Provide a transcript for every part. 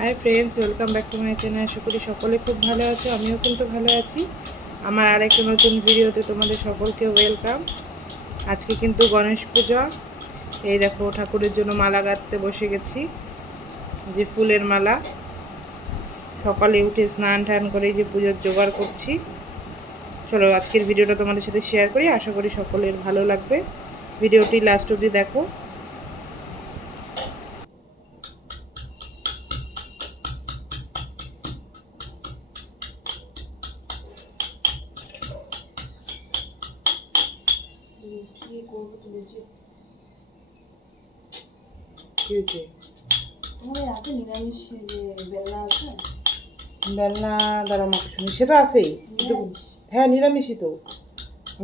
Hi friends welcome back to my channel আশা করি সকলে খুব ভালো আছো, আমিও কিন্তু ভালো আছি। আমার আরেকটা নতুন ভিডিওতে তোমাদের সকলকে ওয়েলকাম আজকে কিন্তু গণেশ পূজা। এই দেখো, ঠাকুরের জন্য মালা গাঁথতে বসে গেছি যে ফুলের মালা। সকালে উঠে স্নান টান করে যে পুজোর জোগাড় করছি। চলো, আজকের ভিডিওটা তোমাদের সাথে শেয়ার করি। আশা করি সকলের ভালো লাগবে। ভিডিওটি লাস্ট অবধি দেখো। কি তোমার আছে নিরামিষ বেলনা আছে বেলনা দাঁড়া মাকে শুনি সে তো আছেই কিন্তু হ্যাঁ নিরামিষই তো।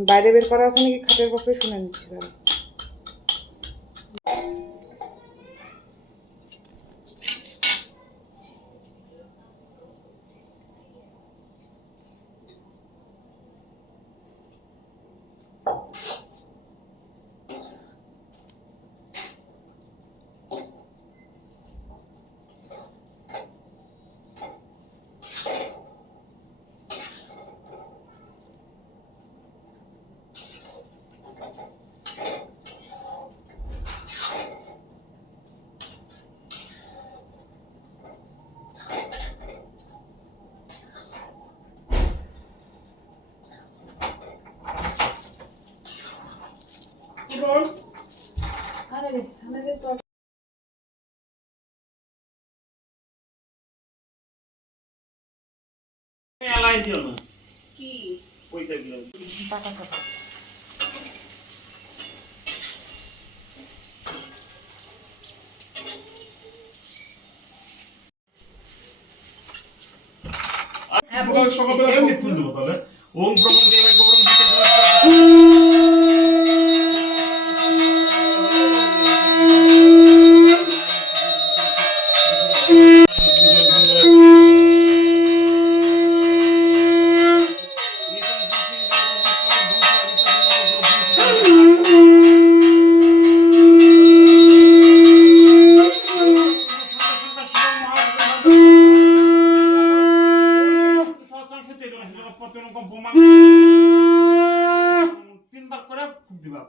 বাইরে বের করা আছে নাকি খাটের পক্ষে শুনে নিচ্ছি দাঁড়া আরে রে আমাদের তো কি? টাকা টাকা হ্যাঁ সকালবেলা দেবো তাহলে। ওম ব্রহ্ম দেবায় গৌরম দিতে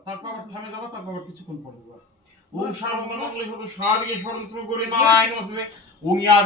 তারপর আবার থামে যাবা তারপর আবার কিছুক্ষণ পরে দিবা। স্মরণত্র করে ইয়া আর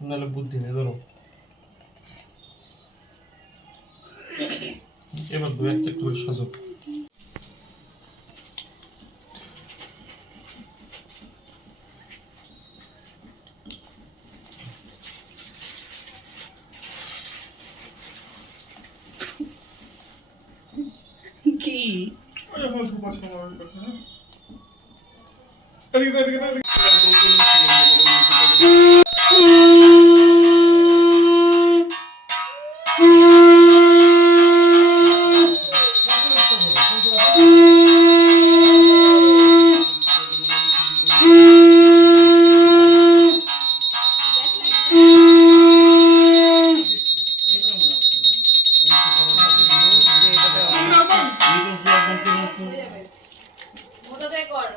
নাহলে বুদ্ধি নেই ধরো এবার দু একটা করে সাজো এদিকে এদিকে এদিকে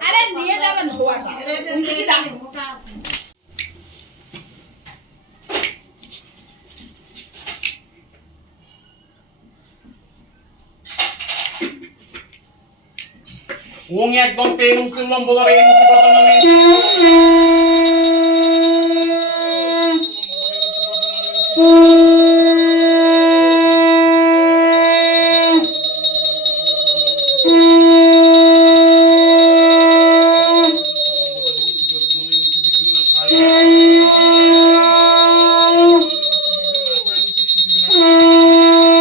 আরে নিয়ে যাবেন ধোয়াটা কি দাম মোটা আছে Wong yat gong te nung sulom bola re nung sulom bola re. Música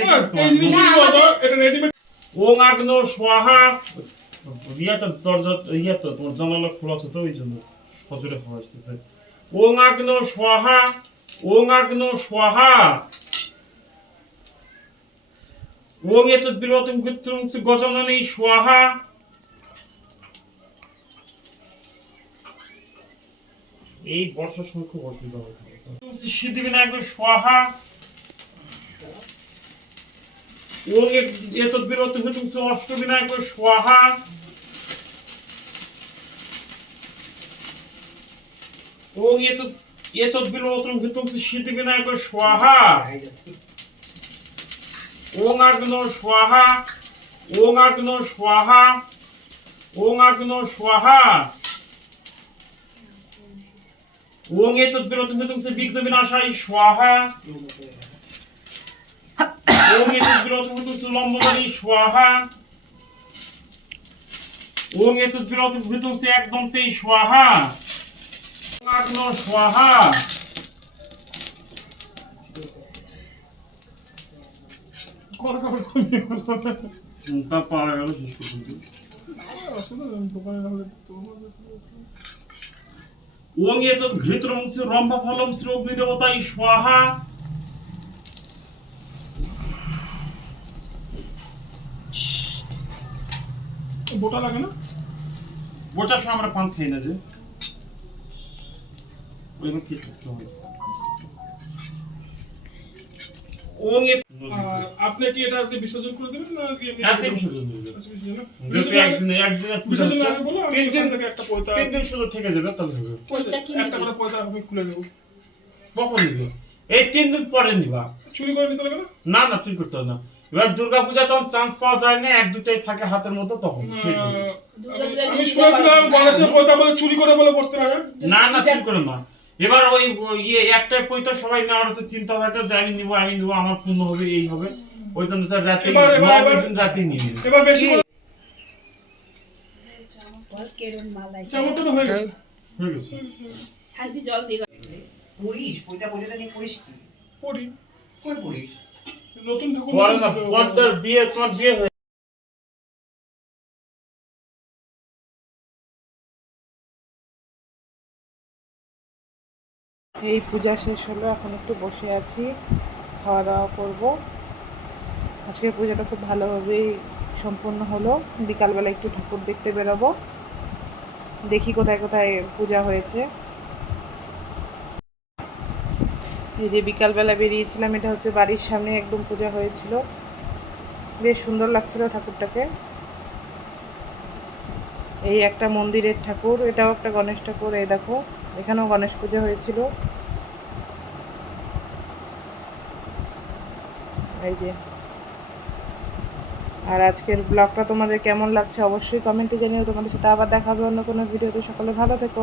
হ্যাঁ, করতে এই পারব। জিনিসটা কি বলতো? এটা readymade ওং আগ্নো স্বাহা ইয়াটা দরজা ইয়া তো তোমার জানালা খোলা আছে তো ওই জন্য সজোরে খাওয়া আসতেছে ওং আগ্নো স্বাহা ওং আগ্নো স্বাহা। ওং এতৎ বিলতম কৃত্রম গজননে স্বাহা। এই বর্ষার সময় খুব অসুবিধা হয় সিদ্ধি বিনায়ক স্বাহা। ওং এতৎ বিলতম কৃত্রম অষ্টবিনায়ক স্বাহা। ওং এতৎ এতৎ বিলতম কৃত্রম সিদ্ধি বিনায়ক স্বাহা ওং আগ্নো স্বাহা ওং আগ্নো স্বাহা ওং আগ্নো স্বাহা ওং এতৎ বিরত বিদং সে বিঘ্ন বিনাশায় স্বাহা ওং এতৎ বিরত বিদং সে লম্বদারি স্বাহা ওং এতৎ বিরত বিদং সে তে স্বাহা। তা পারা গেল শেষ পর্যন্ত। ওং রম্ভফলম শ্রী অগ্নিদেবতাই স্বাহা। বোটা লাগে না? গোটার সময় আমরা পান খাই না যে। আপনি কি এটা আজকে বিসর্জন করে দেবেন না আজকে। আজকে বিসর্জন? বিসর্জন একদিনে একদিনে পূজা বিসর্জন হচ্ছে, আগে বলো, আমি তিন দিন থেকে একটা পয়তা তিন দিন শুধু থেকে যাবে তবে হবে। পয়তা পয়তা কি একটা করে পয়তা আমি খুলে দেবো কখন নিবে এই তিন দিন পরে নিবা। চুরি করে নিতে লাগে না? করতে হবে না। এবার দুর্গা পূজা তখন চান্স পাওয়া যায় না এক দুটাই থাকে হাতের মতো তখন সেই জন্য। আহ, দুর্গাপূজায় আমি শুনেছিলাম গণেশের পয়তা বলে চুরি করে বলে পড়তে না না চুরি করে না। এবার ওই ইয়ে একটাই পয়তা সবাই নেওয়ার হচ্ছে চিন্তা থাকে যে আমি নিবো আমি নিবো আমার পূর্ণ হবে এই হবে। ওই জন্য স্যার রাতে এবার- এবার- নব্বই এবার- দিন রাতেই নিয়ে নিবে। এবার বেশি চামচটা তো হয়ে গেছে। হয়ে গেছে। শান্তি জল দিল। পড়িস? বইটা পড়িটা নিয়ে পড়িস কি? পড়ি। কই পড়িস? নতুন ঠাকুর পরে না পর্দার বিয়ে তোমার বিয়ে এই পূজা শেষ হলো, এখন একটু বসে আছি খাওয়া দাওয়া করব। আজকের পূজাটা খুব ভালোভাবেই সম্পন্ন হলো। বিকালবেলা একটু ঠাকুর দেখতে বেরোবো। দেখি কোথায় কোথায় পূজা হয়েছে। এই যে বিকালবেলা বেরিয়েছিলাম, এটা হচ্ছে বাড়ির সামনে একদম পূজা হয়েছিল। বেশ সুন্দর লাগছিল ঠাকুরটাকে। এই একটা মন্দিরের ঠাকুর, এটাও একটা গণেশ ঠাকুর, এই দেখো। এখানেও গণেশ পুজো হয়েছিল। এই যে। আর আজকের ব্লগটা তোমাদের কেমন লাগছে অবশ্যই কমেন্টে জানিও। তোমাদের সাথে আবার দেখাবে অন্য কোনো ভিডিওতে। সকলে ভালো থেকো।